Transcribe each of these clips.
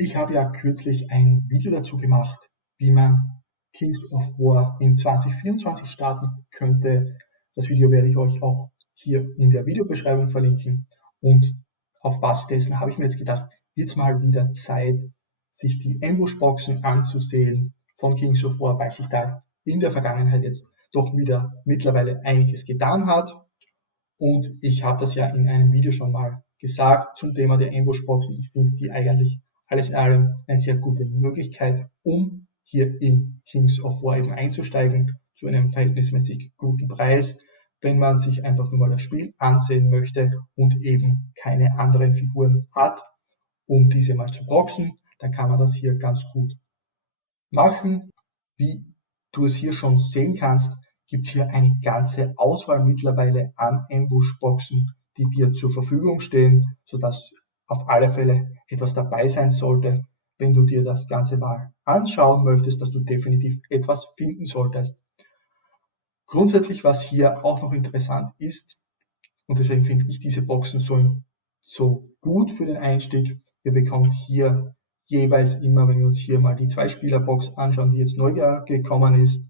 Ich habe ja kürzlich ein Video dazu gemacht, wie man Kings of War in 2024 starten könnte. Das Video werde ich euch auch hier in der Videobeschreibung verlinken. Und auf Basis dessen habe ich mir jetzt gedacht, jetzt mal wieder Zeit, sich die Ambush-Boxen anzusehen von Kings of War, weil sich da in der Vergangenheit jetzt doch wieder mittlerweile einiges getan hat. Und ich habe das ja in einem Video schon mal gesagt zum Thema der Ambush-Boxen. Ich finde die eigentlich alles in allem eine sehr gute Möglichkeit, um hier in Kings of War eben einzusteigen, zu einem verhältnismäßig guten Preis, wenn man sich einfach nur mal das Spiel ansehen möchte und eben keine anderen Figuren hat, um diese mal zu boxen. Dann kann man das hier ganz gut machen. Wie du es hier schon sehen kannst, gibt es hier eine ganze Auswahl mittlerweile an Ambush-Boxen, die dir zur Verfügung stehen, sodass auf alle Fälle etwas dabei sein sollte, wenn du dir das Ganze mal anschauen möchtest, dass du definitiv etwas finden solltest. Grundsätzlich, was hier auch noch interessant ist, und deswegen finde ich diese Boxen so gut für den Einstieg, ihr bekommt hier jeweils immer, wenn wir uns hier mal die Zwei-Spieler-Box anschauen, die jetzt neu gekommen ist,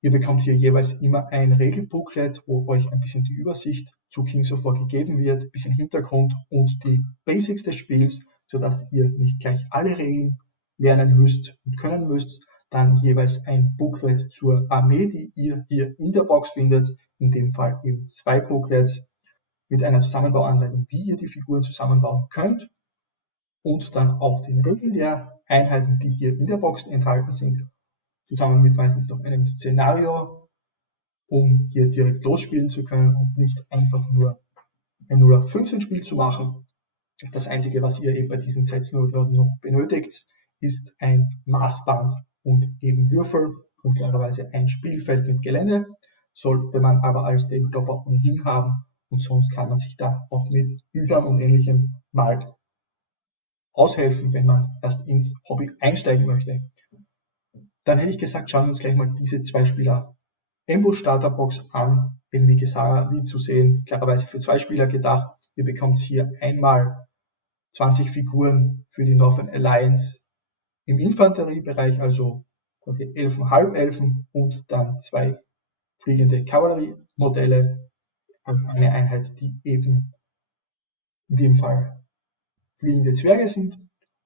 ihr bekommt hier jeweils immer ein Regelbooklet, wo euch ein bisschen die Übersicht zu Kings of War gegeben wird, ein bisschen Hintergrund und die Basics des Spiels, sodass ihr nicht gleich alle Regeln lernen müsst und können müsst. Dann jeweils ein Booklet zur Armee, die ihr hier in der Box findet, in dem Fall eben 2 Booklets mit einer Zusammenbauanleitung, wie ihr die Figuren zusammenbauen könnt und dann auch den Regeln der Einheiten, die hier in der Box enthalten sind, zusammen mit meistens noch einem Szenario, um hier direkt losspielen zu können und nicht einfach nur ein 0815 Spiel zu machen. Das einzige, was ihr eben bei diesen Sets nur noch benötigt, ist ein Maßband und eben Würfel und klarerweise ein Spielfeld mit Gelände. Sollte man aber als Tabletopper ohnehin haben und sonst kann man sich da auch mit Büchern und ähnlichem mal aushelfen, wenn man erst ins Hobby einsteigen möchte. Dann hätte ich gesagt, schauen wir uns gleich mal diese 2 Spieler Ambush Starterbox an. Eben wie gesagt, wie zu sehen, klarerweise für 2 Spieler gedacht. Ihr bekommt hier einmal 20 Figuren für die Northern Alliance im Infanteriebereich, also quasi Elfen, Halbelfen und dann 2 fliegende Kavalleriemodelle als eine Einheit, die eben in dem Fall fliegende Zwerge sind.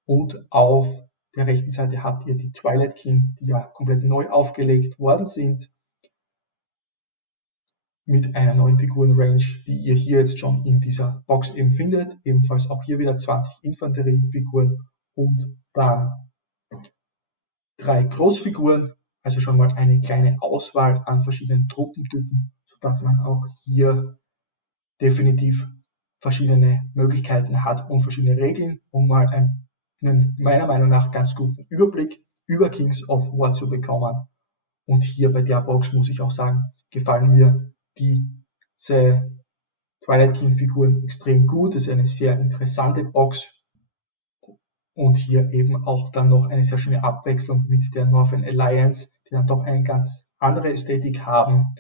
Und auf der rechten Seite habt ihr die Twilight King, die ja komplett neu aufgelegt worden sind, mit einer neuen Figurenrange, die ihr hier jetzt schon in dieser Box eben findet. Ebenfalls auch hier wieder 20 Infanteriefiguren und dann 3 Großfiguren, also schon mal eine kleine Auswahl an verschiedenen Truppentypen, sodass man auch hier definitiv verschiedene Möglichkeiten hat und verschiedene Regeln, um mal einen meiner Meinung nach ganz guten Überblick über Kings of War zu bekommen. Und hier bei der Box muss ich auch sagen, gefallen mir diese Twilight King Figuren extrem gut. Das ist eine sehr interessante Box und hier eben auch dann noch eine sehr schöne Abwechslung mit der Northern Alliance, die dann doch eine ganz andere Ästhetik haben.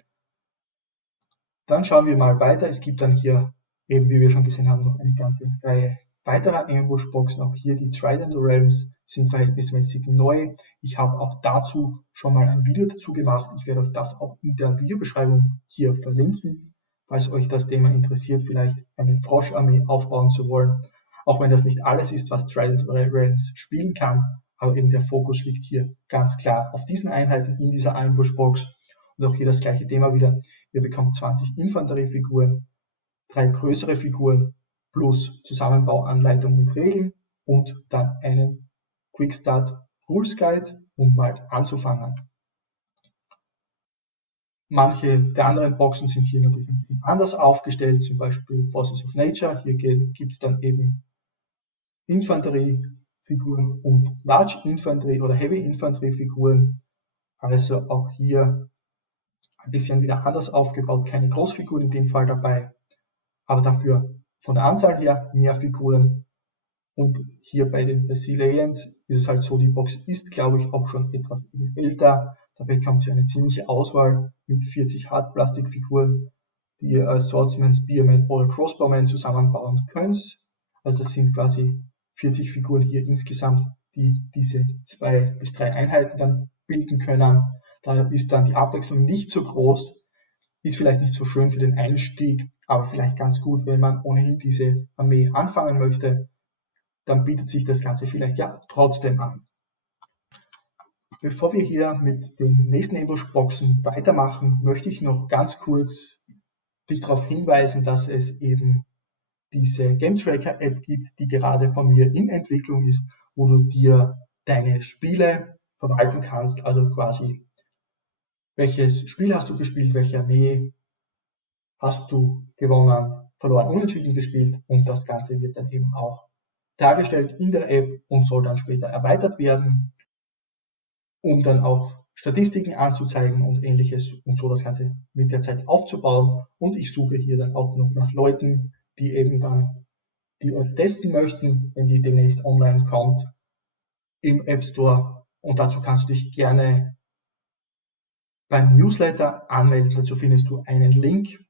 Dann schauen wir mal weiter. Es gibt dann hier eben, wie wir schon gesehen haben, noch eine ganze Reihe weiterer Ambush-Boxen. Auch hier die Trident Realms sind verhältnismäßig neu. Ich habe auch dazu schon mal ein Video dazu gemacht. Ich werde euch das auch in der Videobeschreibung hier verlinken, falls euch das Thema interessiert, vielleicht eine Froscharmee aufbauen zu wollen. Auch wenn das nicht alles ist, was Trident Realms spielen kann, aber eben der Fokus liegt hier ganz klar auf diesen Einheiten in dieser Ambush-Box. Und auch hier das gleiche Thema wieder. Ihr bekommt 20 Infanteriefiguren, 3 größere Figuren plus Zusammenbauanleitung mit Regeln und dann einen Quickstart Rules Guide, um mal anzufangen. Manche der anderen Boxen sind hier natürlich ein bisschen anders aufgestellt, zum Beispiel Forces of Nature. Hier gibt es dann eben Infanteriefiguren und Large Infanterie oder Heavy Infanteriefiguren. Also auch hier ein bisschen wieder anders aufgebaut, keine Großfiguren in dem Fall dabei, aber dafür von der Anzahl her mehr Figuren. Und hier bei den Basilians ist es halt so, die Box ist, glaube ich, auch schon etwas älter. Da bekommt sie eine ziemliche Auswahl mit 40 Hartplastikfiguren, die ihr als Swordsman, Spearman oder Crossbowman zusammenbauen könnt. Also das sind quasi 40 Figuren hier insgesamt, die diese 2 bis 3 Einheiten dann bilden können. Da ist dann die Abwechslung nicht so groß, ist vielleicht nicht so schön für den Einstieg, aber vielleicht ganz gut, wenn man ohnehin diese Armee anfangen möchte, dann bietet sich das Ganze vielleicht ja trotzdem an. Bevor wir hier mit den nächsten Ambush-Boxen weitermachen, möchte ich noch ganz kurz dich darauf hinweisen, dass es eben diese Game Tracker App gibt, die gerade von mir in Entwicklung ist, wo du dir deine Spiele verwalten kannst, also quasi welches Spiel hast du gespielt, welche Armee hast du gewonnen, verloren, unentschieden gespielt, und das Ganze wird dann eben auch dargestellt in der App und soll dann später erweitert werden, um dann auch Statistiken anzuzeigen und ähnliches und so das Ganze mit der Zeit aufzubauen. Und ich suche hier dann auch noch nach Leuten, die eben dann die App testen möchten, wenn die demnächst online kommt im App Store, und dazu kannst du dich gerne beim Newsletter anmelden. Dazu findest du einen Link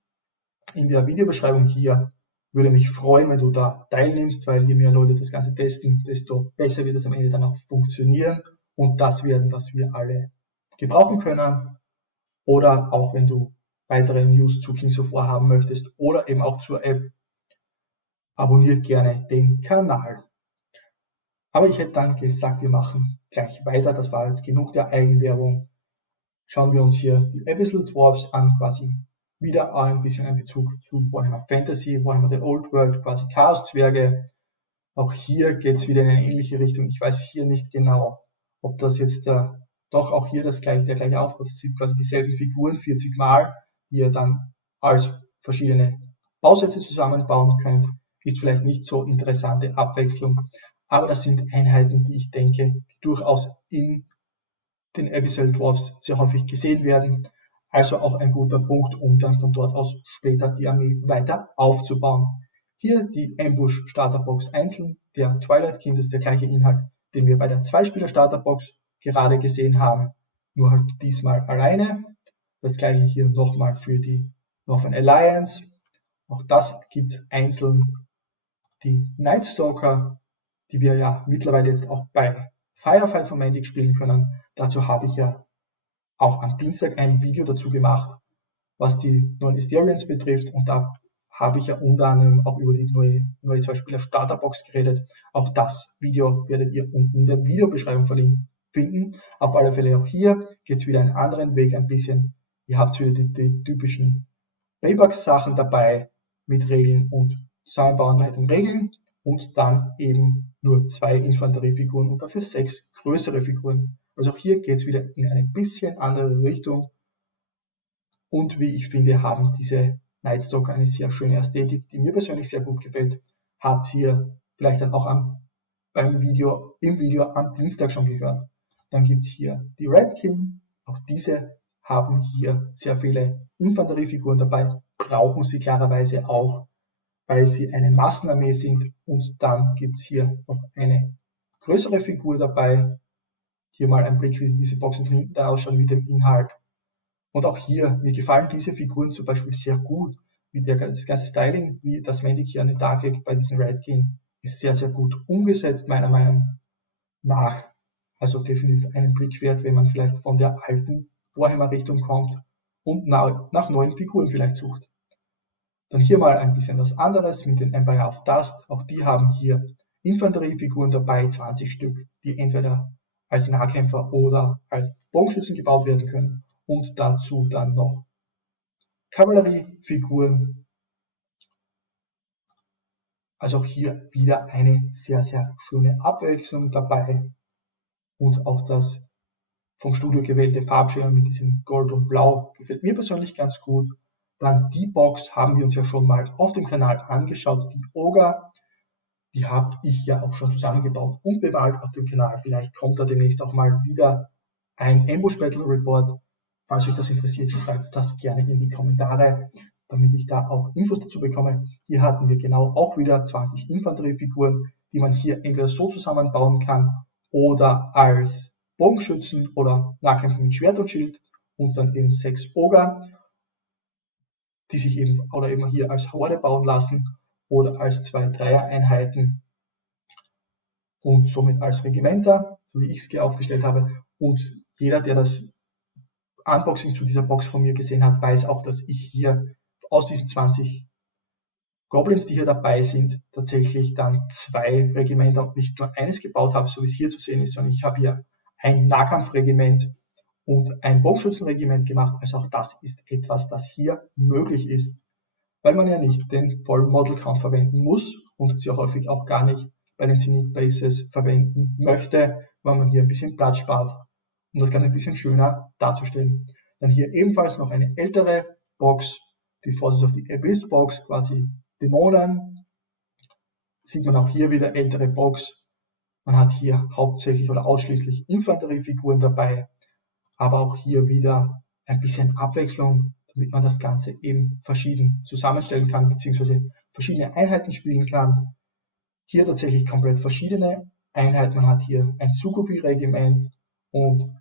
in der Videobeschreibung hier. Würde mich freuen, wenn du da teilnimmst, weil je mehr Leute das Ganze testen, desto besser wird es am Ende dann auch funktionieren und das werden, was wir alle gebrauchen können. Oder auch wenn du weitere News zu Kings of War haben möchtest oder eben auch zur App, abonniere gerne den Kanal. Aber ich hätte dann gesagt, wir machen gleich weiter. Das war jetzt genug der Eigenwerbung. Schauen wir uns hier die Abyssal Dwarfs an, quasi wieder ein bisschen ein Bezug zu Warhammer Fantasy, Warhammer The Old World, quasi Chaos-Zwerge. Auch hier geht es wieder in eine ähnliche Richtung. Ich weiß hier nicht genau, ob das jetzt doch auch hier der gleiche Aufbau, das sind quasi dieselben Figuren 40 Mal, die ihr dann als verschiedene Bausätze zusammenbauen könnt. Ist vielleicht nicht so interessante Abwechslung, aber das sind Einheiten, die ich denke, die durchaus in den Abyssal Dwarfs sehr häufig gesehen werden. Also auch ein guter Punkt, um dann von dort aus später die Armee weiter aufzubauen. Hier die Ambush Starterbox einzeln. Der Twilight King ist der gleiche Inhalt, den wir bei der 2-Spieler Starterbox gerade gesehen haben, nur halt diesmal alleine. Das gleiche hier nochmal für die Northern Alliance. Auch das gibt es einzeln. Die Night Stalker, die wir ja mittlerweile jetzt auch bei Firefight von Mantic spielen können. Dazu habe ich ja auch am Dienstag ein Video dazu gemacht, was die neuen Asterians betrifft, und da habe ich ja unter anderem auch über die neue 2-Spieler Starterbox geredet. Auch das Video werdet ihr unten in der Videobeschreibung finden. Auf alle Fälle auch hier geht es wieder einen anderen Weg ein bisschen. Ihr habt wieder die typischen Payback-Sachen dabei mit Regeln und Zusammenbauen nach den Regeln und dann eben nur 2 Infanteriefiguren und dafür 6 größere Figuren. Also auch hier geht es wieder in eine bisschen andere Richtung. Und wie ich finde, haben diese Nightstalker eine sehr schöne Ästhetik, die mir persönlich sehr gut gefällt. Habt ihr vielleicht dann auch im Video am Dienstag schon gehört. Dann gibt es hier die Red King. Auch diese haben hier sehr viele Infanteriefiguren dabei, brauchen sie klarerweise auch, weil sie eine Massenarmee sind. Und dann gibt es hier noch eine größere Figur dabei. Hier mal ein Blick, wie diese Boxen von hinten ausschauen mit dem Inhalt. Und auch hier, mir gefallen diese Figuren zum Beispiel sehr gut. Das ganze Styling, wie das Mantic hier an den Tag legt bei diesem Red King, ist sehr, sehr gut umgesetzt, meiner Meinung nach. Also definitiv einen Blick wert, wenn man vielleicht von der alten Warhammer-Richtung kommt und nach neuen Figuren vielleicht sucht. Dann hier mal ein bisschen was anderes mit den Empire of Dust. Auch die haben hier Infanteriefiguren dabei, 20 Stück, die entweder als Nahkämpfer oder als Bogenschützen gebaut werden können. Und dazu dann noch Kavalleriefiguren. Also auch hier wieder eine sehr, sehr schöne Abwechslung dabei. Und auch das vom Studio gewählte Farbschema mit diesem Gold und Blau gefällt mir persönlich ganz gut. Dann die Box haben wir uns ja schon mal auf dem Kanal angeschaut, die Ogre. Die habe ich ja auch schon zusammengebaut und bewahrt auf dem Kanal. Vielleicht kommt da demnächst auch mal wieder ein Ambush Battle Report. Falls euch das interessiert, schreibt das gerne in die Kommentare, damit ich da auch Infos dazu bekomme. Hier hatten wir genau auch wieder 20 Infanteriefiguren, die man hier entweder so zusammenbauen kann oder als Bogenschützen oder Nahkämpfer mit Schwert und Schild, und dann eben 6 Ogre, die sich eben hier als Horde bauen lassen oder als 2 Dreier-Einheiten. und somit als Regimenter, so wie ich es hier aufgestellt habe. Und jeder, der das Unboxing zu dieser Box von mir gesehen hat, weiß auch, dass ich hier aus diesen 20 Goblins, die hier dabei sind, tatsächlich dann 2 Regimenter und nicht nur eines gebaut habe, so wie es hier zu sehen ist, sondern ich habe hier ein Nahkampfregiment und ein Bogenschützenregiment gemacht. Also auch das ist etwas, das hier möglich ist, weil man ja nicht den vollen Model Count verwenden muss und sehr häufig auch gar nicht bei den Zenith Bases verwenden möchte, weil man hier ein bisschen Platz spart, um das Ganze ein bisschen schöner darzustellen. Dann hier ebenfalls noch eine ältere Box, die Forces of the Abyss Box, quasi Dämonen. Sieht man auch hier wieder ältere Box. Man hat hier hauptsächlich oder ausschließlich Infanteriefiguren dabei, aber auch hier wieder ein bisschen Abwechslung, damit man das Ganze eben verschieden zusammenstellen kann, beziehungsweise verschiedene Einheiten spielen kann. Hier tatsächlich komplett verschiedene Einheiten. Man hat hier ein Sukubi-Regiment und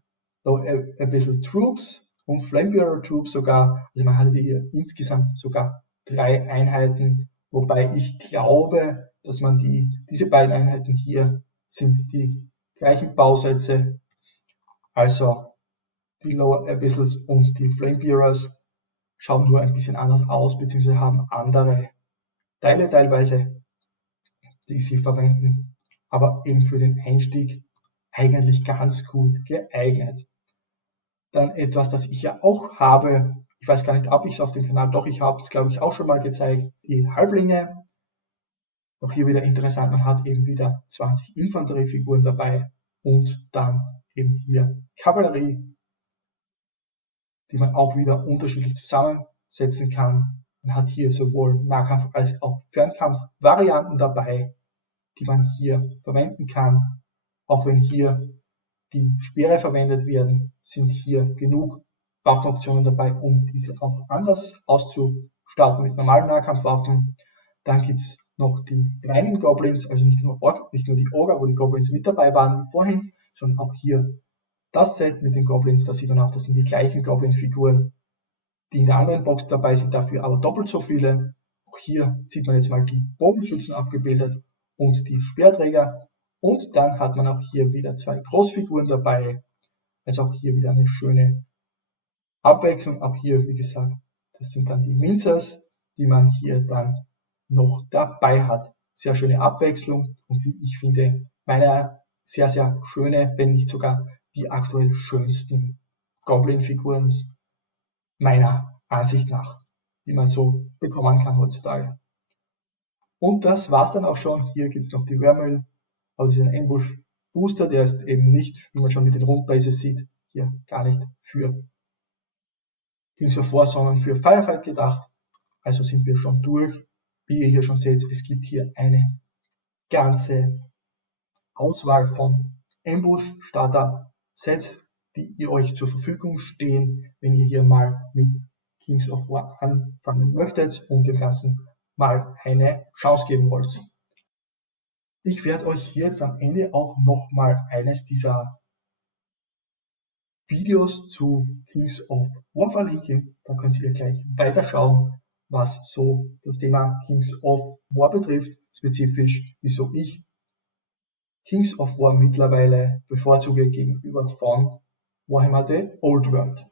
ein bisschen Troops und Flamebearer Troops sogar. Also man hat hier insgesamt sogar 3 Einheiten, wobei ich glaube, dass man diese beiden Einheiten hier sind die gleichen Bausätze, also die Lower Abyssals und die Flamebearers schauen nur ein bisschen anders aus, beziehungsweise haben andere Teile teilweise, die sie verwenden, aber eben für den Einstieg eigentlich ganz gut geeignet. Dann etwas, das ich ja auch habe, ich weiß gar nicht, ob ich es auf dem Kanal, doch ich habe es glaube ich auch schon mal gezeigt, die Halblinge. Auch hier wieder interessant, man hat eben wieder 20 Infanteriefiguren dabei und dann eben hier Kavallerie, die man auch wieder unterschiedlich zusammensetzen kann. Man hat hier sowohl Nahkampf- als auch Fernkampf-Varianten dabei, die man hier verwenden kann. Auch wenn hier die Speere verwendet werden, sind hier genug Waffenoptionen dabei, um diese auch anders auszustatten mit normalen Nahkampfwaffen. Dann gibt es noch die reinen Goblins, also nicht nur die Orga, wo die Goblins mit dabei waren wie vorhin, sondern auch hier das Set mit den Goblins. Da sieht man auch, das sind die gleichen Goblin-Figuren, die in der anderen Box dabei sind, dafür aber doppelt so viele. Auch hier sieht man jetzt mal die Bogenschützen abgebildet und die Speerträger. Und dann hat man auch hier wieder 2 Großfiguren dabei. Also auch hier wieder eine schöne Abwechslung. Auch hier, wie gesagt, das sind dann die Mincers, die man hier dann noch dabei hat. Sehr schöne Abwechslung und wie ich finde, meine sehr, sehr schöne, wenn nicht sogar die aktuell schönsten Goblin-Figuren meiner Ansicht nach, die man so bekommen kann heutzutage. Und das war's dann auch schon. Hier gibt es noch die Vermeil, also diesen Ambush Booster, der ist eben nicht, wie man schon mit den Rundbases sieht, hier gar nicht für Kings of War, sondern für Firefight gedacht. Also sind wir schon durch. Wie ihr hier schon seht, es gibt hier eine ganze Auswahl von Ambush-Starter-Sets, die euch zur Verfügung stehen, wenn ihr hier mal mit Kings of War anfangen möchtet und dem Ganzen mal eine Chance geben wollt. Ich werde euch hier jetzt am Ende auch nochmal eines dieser Videos zu Kings of War verlinken. Da könnt ihr gleich weiterschauen, was so das Thema Kings of War betrifft, spezifisch wieso ich Kings of War mittlerweile bevorzuge gegenüber von Warhammer The Old World.